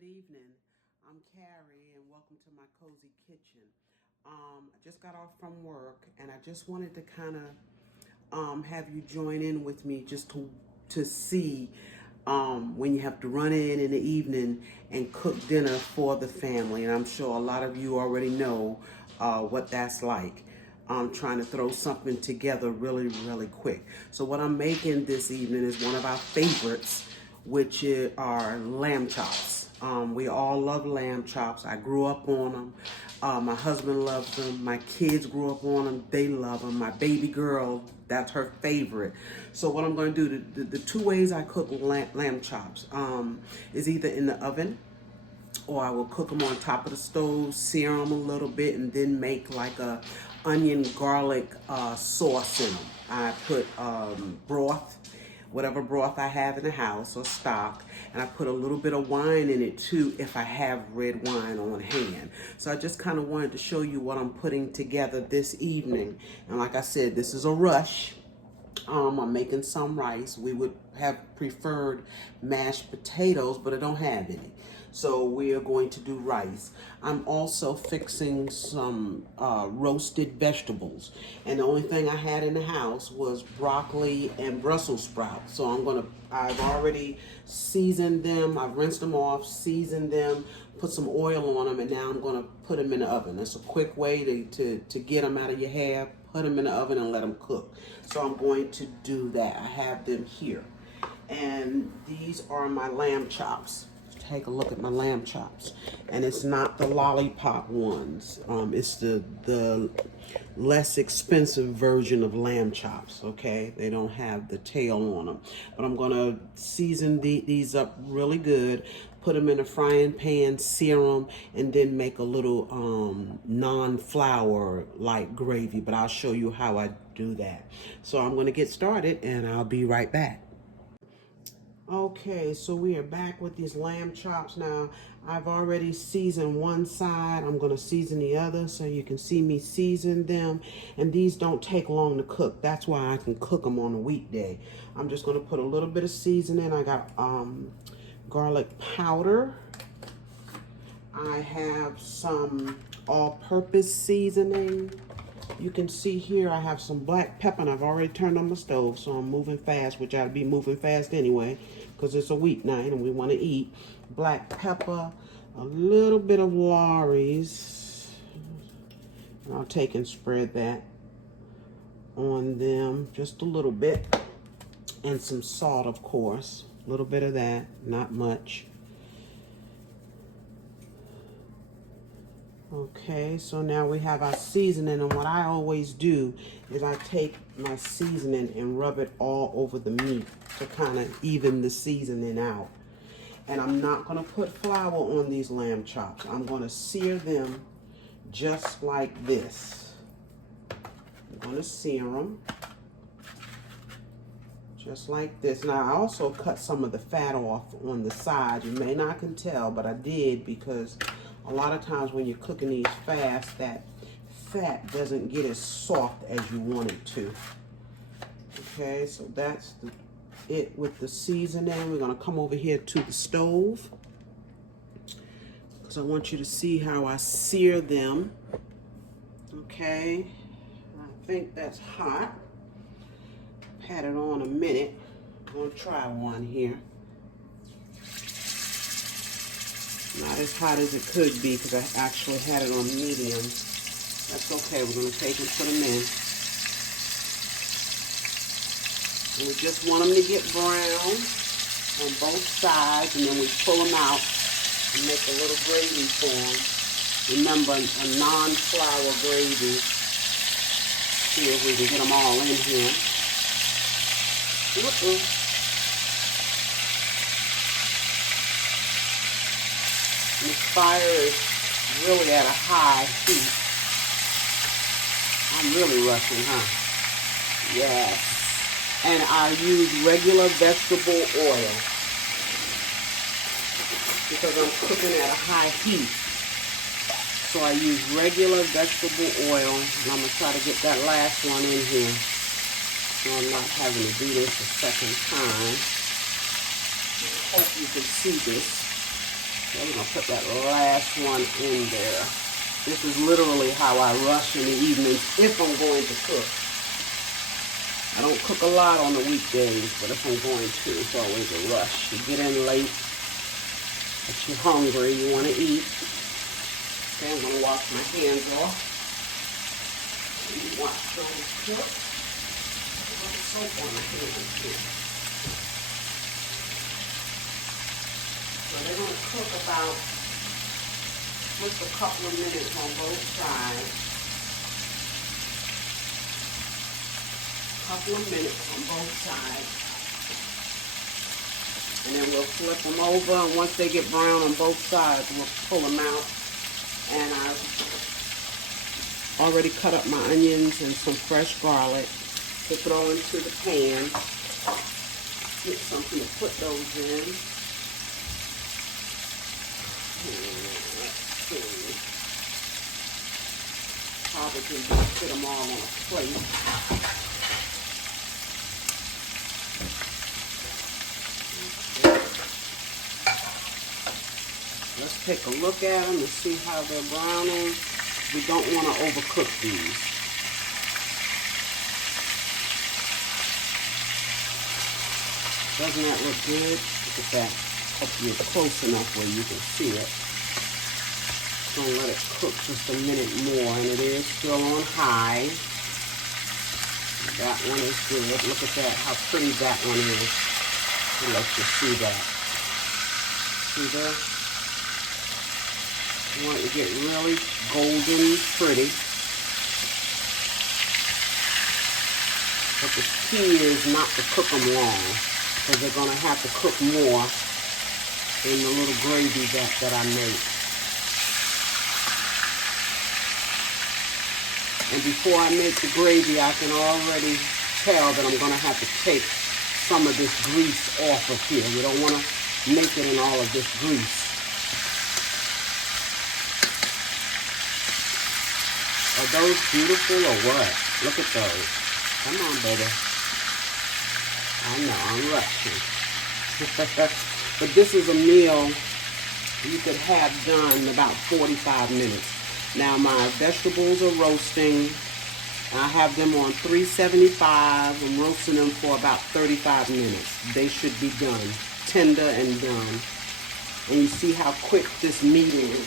Good evening. I'm Carrie and welcome to my cozy kitchen. I just got off from work and I just wanted to kind of have you join in with me just to see when you have to run in the evening and cook dinner for the family. And I'm sure a lot of you already know what that's like. Trying to throw something together really quick. So what I'm making this evening is one of our favorites, which are lamb chops. We all love lamb chops. I grew up on them. My husband loves them. My kids grew up on them. They love them. My baby girl, that's her favorite. So what I'm going to do, the two ways I cook lamb chops is either in the oven, or I will cook them on top of the stove, sear them a little bit, and then make like a onion garlic sauce in them. I put broth, whatever broth I have in the house or stock, and I put a little bit of wine in it too if I have red wine on hand. So I just kind of wanted to show you what I'm putting together this evening. And like I said, this is a rush. I'm making some rice. We would have preferred mashed potatoes, but I don't have any. So we are going to do rice. I'm also fixing some roasted vegetables. And the only thing I had in the house was broccoli and Brussels sprouts. So I've already seasoned them. I've rinsed them off, seasoned them, put some oil on them, and now I'm gonna put them in the oven. That's a quick way to get them out of your hair. Put them in the oven and let them cook. So I'm going to do that. I have them here. And these are my lamb chops. Take a look at my lamb chops. And it's not the lollipop ones. It's the less expensive version of lamb chops, okay? They don't have the tail on them. But I'm gonna season these up really good, put them in a frying pan, sear them, and then make a little non-flour like gravy. But I'll show you how I do that. So I'm gonna get started and I'll be right back. Okay, so we are back with these lamb chops now. I've already seasoned one side. I'm going to season the other so you can see me season them. And these don't take long to cook. That's why I can cook them on a weekday. I'm just going to put a little bit of seasoning. I got garlic powder. I have some all-purpose seasoning. You can see here I have some black pepper, and I've already turned on my stove, so I'm moving fast, which I'd be moving fast anyway because it's a weeknight and we want to eat. Black pepper, a little bit of Lawry's. I'll take and spread that on them just a little bit. And some salt, of course. A little bit of that, not much. Okay, so now we have our seasoning, and what I always do is I take my seasoning and rub it all over the meat to kind of even the seasoning out. And I'm not going to put flour on these lamb chops. I'm going to sear them just like this. I'm going to sear them just like this. Now, I also cut some of the fat off on the side. You may not can tell, but I did because a lot of times when you're cooking these fast, that fat doesn't get as soft as you want it to. Okay, so that's it with the seasoning. We're going to come over here to the stove because I want you to see how I sear them. Okay, I think that's hot. I've had it on a minute. I'm going to try one here. Not as hot as it could be because I actually had it on medium. That's okay. We're going to take and put them in. And we just want them to get brown on both sides, and then we pull them out and make a little gravy for them. Remember, a non-flour gravy. See if we can get them all in here. And the fire is really at a high heat. I'm really rushing, huh? Yes. And I use regular vegetable oil because I'm cooking at a high heat. So I use regular vegetable oil, and I'm going to try to get that last one in here so I'm not having to do this a second time. I hope you can see this. So we're gonna put that last one in there. This is literally how I rush in the evenings if I'm going to cook. I don't cook a lot on the weekdays, but if I'm going to, it's always a rush. You get in late, but you're hungry, you want to eat. Okay, I'm going to wash my hands off. Watch those cook. A little soap on my hands here. So they're going to cook about just a couple of minutes on both sides. Couple of minutes on both sides, and then we'll flip them over, and once they get brown on both sides, we'll pull them out. And I've already cut up my onions and some fresh garlic to throw into the pan. Get something to put those in. Let's see. Probably can just fit them all on a plate. Let's take a look at them and see how they're browning. We don't want to overcook these. Doesn't that look good? Look at that. Up here close enough where you can see it. Gonna let it cook just a minute more, and it is still on high. That one is good. Look at that, how pretty that one is. Let's just see that. See there? You want it to get really golden pretty. But the key is not to cook them long, because they're going to have to cook more in the little gravy that I make. And before I make the gravy, I can already tell that I'm going to have to take some of this grease off of here. We don't want to make it in all of this grease. Are those beautiful or what? Look at those. Come on, baby. I know, I'm rushing. But this is a meal you could have done in about 45 minutes. Now my vegetables are roasting. I have them on 375. I'm roasting them for about 35 minutes. They should be done, tender and done. And you see how quick this meat is.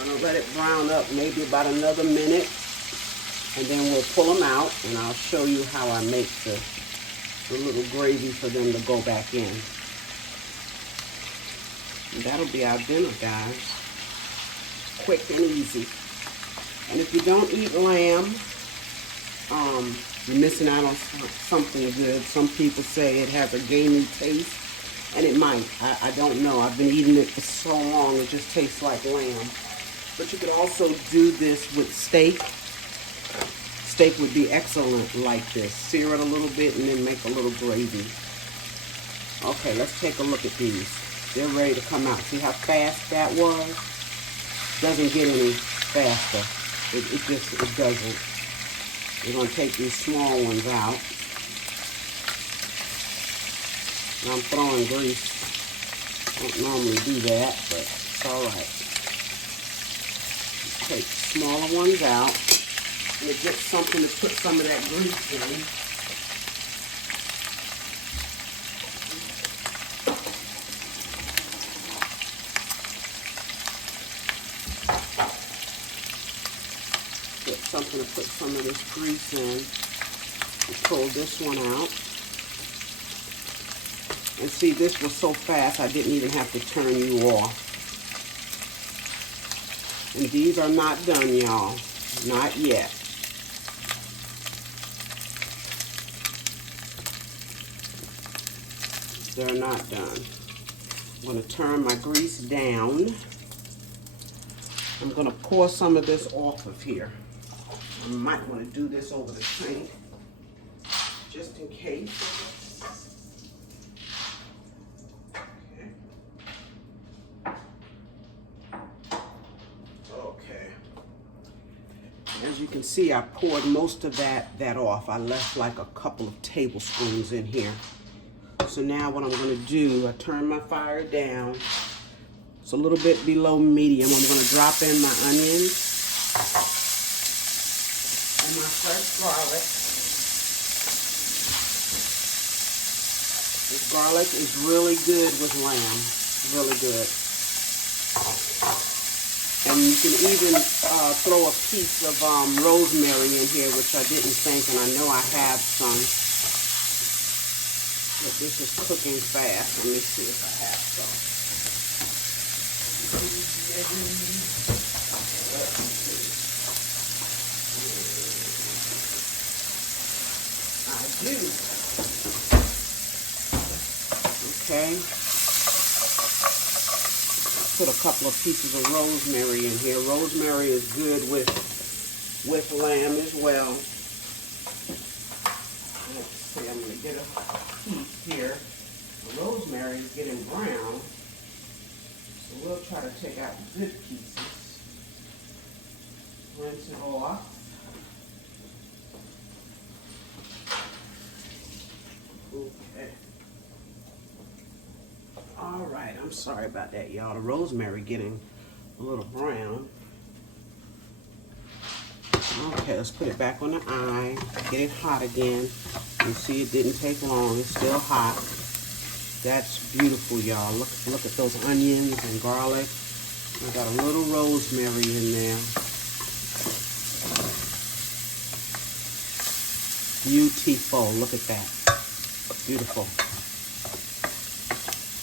I'm gonna let it brown up maybe about another minute, and then we'll pull them out, and I'll show you how I make the little gravy for them to go back in. And that'll be our dinner, guys. Quick and easy. And if you don't eat lamb, you're missing out on something good. Some people say it has a gamey taste, and it might. I don't know. I've been eating it for so long, it just tastes like lamb. But you could also do this with steak. Steak would be excellent like this. Sear it a little bit and then make a little gravy. Okay, let's take a look at these. They're ready to come out. See how fast that was? Doesn't get any faster. It doesn't. We're going to take these small ones out. And I'm throwing grease. I don't normally do that, but it's all right. Take smaller ones out, and get something to put some of that grease in. Get something to put some of this grease in. And pull this one out. And see, this was so fast I didn't even have to turn you off. And these are not done, y'all. Not yet. They're not done. I'm going to turn my grease down. I'm going to pour some of this off of here. I might want to do this over the sink, just in case. As you can see, I poured most of that off. I left like a couple of tablespoons in here. So now what I'm going to do, I turn my fire down. It's a little bit below medium. I'm going to drop in my onions and my fresh garlic. This garlic is really good with lamb. Really good. And you can even throw a piece of rosemary in here, which I didn't think, and I know I have some. But this is cooking fast. Let me see if I have some. I do. Okay. Put a couple of pieces of rosemary in here. Rosemary is good with lamb as well. Let's see, I'm going to get a piece here. The rosemary is getting brown, so we'll try to take out the good pieces. Rinse it off. Okay. All right, I'm sorry about that, y'all. The rosemary getting a little brown. Okay, let's put it back on the eye. Get it hot again. You see it didn't take long. It's still hot. That's beautiful, y'all. Look at those onions and garlic. I got a little rosemary in there. Beautiful. Look at that. Beautiful.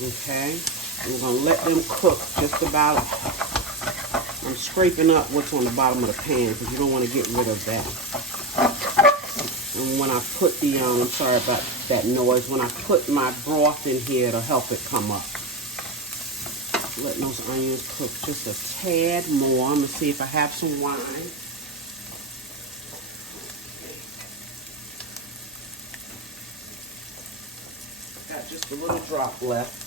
Okay, we're going to let them cook just about. I'm scraping up what's on the bottom of the pan because you don't want to get rid of that. And when I put the, I'm sorry about that noise, when I put my broth in here, it'll help it come up. Letting those onions cook just a tad more. I'm going to see if I have some wine. Got just a little drop left.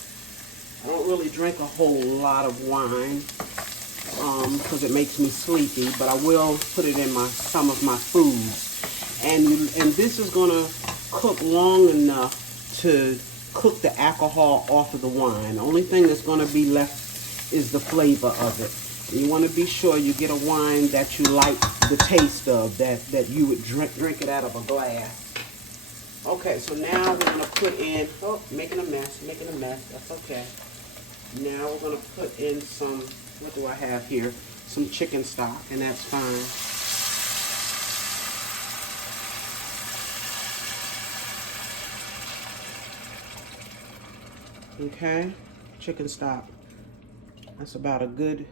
I don't really drink a whole lot of wine because it makes me sleepy, but I will put it in some of my foods. And this is going to cook long enough to cook the alcohol off of the wine. The only thing that's going to be left is the flavor of it. And you want to be sure you get a wine that you like the taste of, that you would drink it out of a glass. Okay, so now we're going to put in, making a mess, that's okay. Now we're going to put in some, what do I have here? Some chicken stock, and that's fine. Okay, chicken stock. That's about a good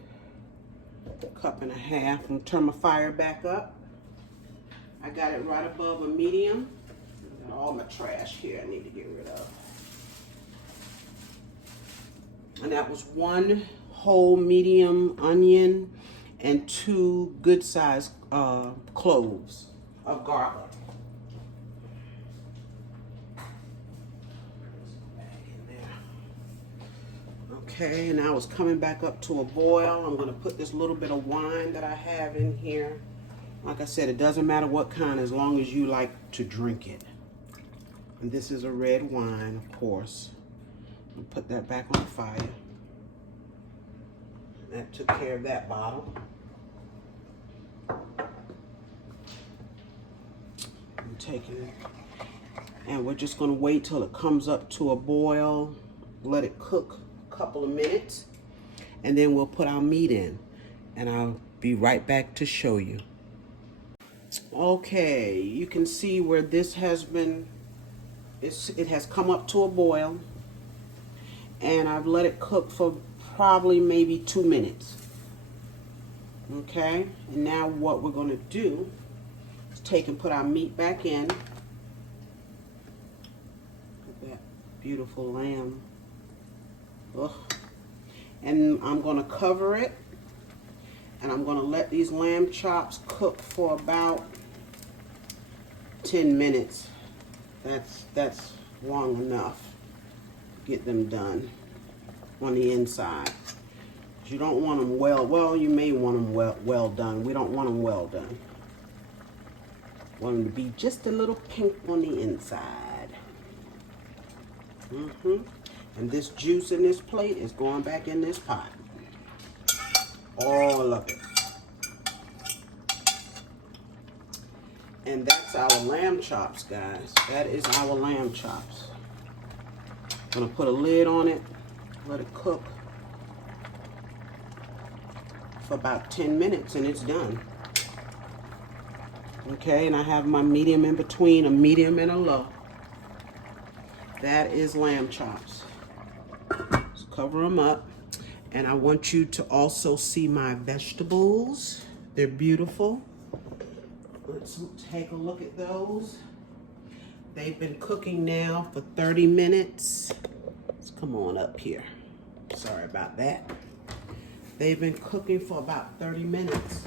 cup and a half. I'm going to turn my fire back up. I got it right above a medium. Got all my trash here I need to get rid of. And that was 1 whole medium onion and 2 good sized cloves of garlic. Okay, now it's coming back up to a boil. I'm going to put this little bit of wine that I have in here. Like I said, it doesn't matter what kind as long as you like to drink it. And this is a red wine, of course. I'll put that back on the fire. That took care of that bottle. I'm taking it. And we're just going to wait till it comes up to a boil. Let it cook a couple of minutes. And then we'll put our meat in. And I'll be right back to show you. Okay, you can see where this has been, it has come up to a boil. And I've let it cook for probably maybe 2 minutes. Okay, and now what we're going to do is take and put our meat back in. Look at that beautiful lamb. Ugh. And I'm going to cover it. And I'm going to let these lamb chops cook for about 10 minutes. That's long enough to get them done on the inside. You don't want them well, you may want them well done. We don't want them well done. Want them to be just a little pink on the inside. And this juice in this plate is going back in this pot. All of it. And that's our lamb chops, guys. That is our lamb chops. I'm gonna put a lid on it, let it cook for about 10 minutes and it's done. Okay, and I have my medium in between, a medium and a low. That is lamb chops. Let's cover them up. And I want you to also see my vegetables. They're beautiful. Let's take a look at those. They've been cooking now for 30 minutes. Let's come on up here. Sorry about that. They've been cooking for about 30 minutes.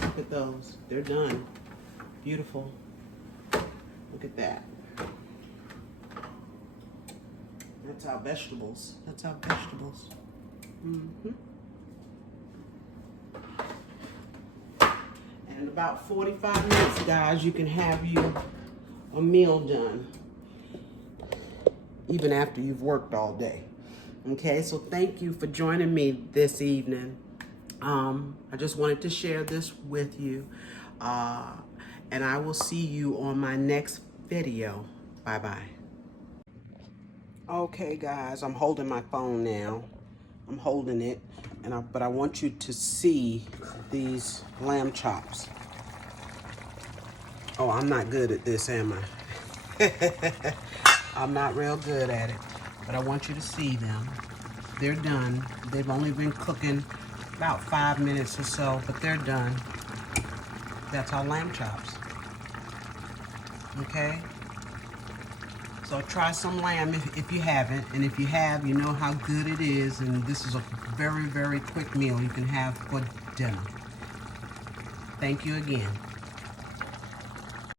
Look at those. They're done. Beautiful. Look at that. That's our vegetables. That's our vegetables. And in about 45 minutes, guys, you can have you a meal done. Even after you've worked all day. Okay, so thank you for joining me this evening. I just wanted to share this with you. And I will see you on my next video. Bye-bye. Okay, guys, I'm holding my phone now. I'm holding it, but I want you to see these lamb chops. Oh, I'm not good at this, am I? I'm not real good at it, but I want you to see them. They're done. They've only been cooking about 5 minutes or so, but they're done. That's our lamb chops. Okay? So try some lamb if you haven't, and if you have, you know how good it is, and this is a very, very quick meal you can have for dinner. Thank you again.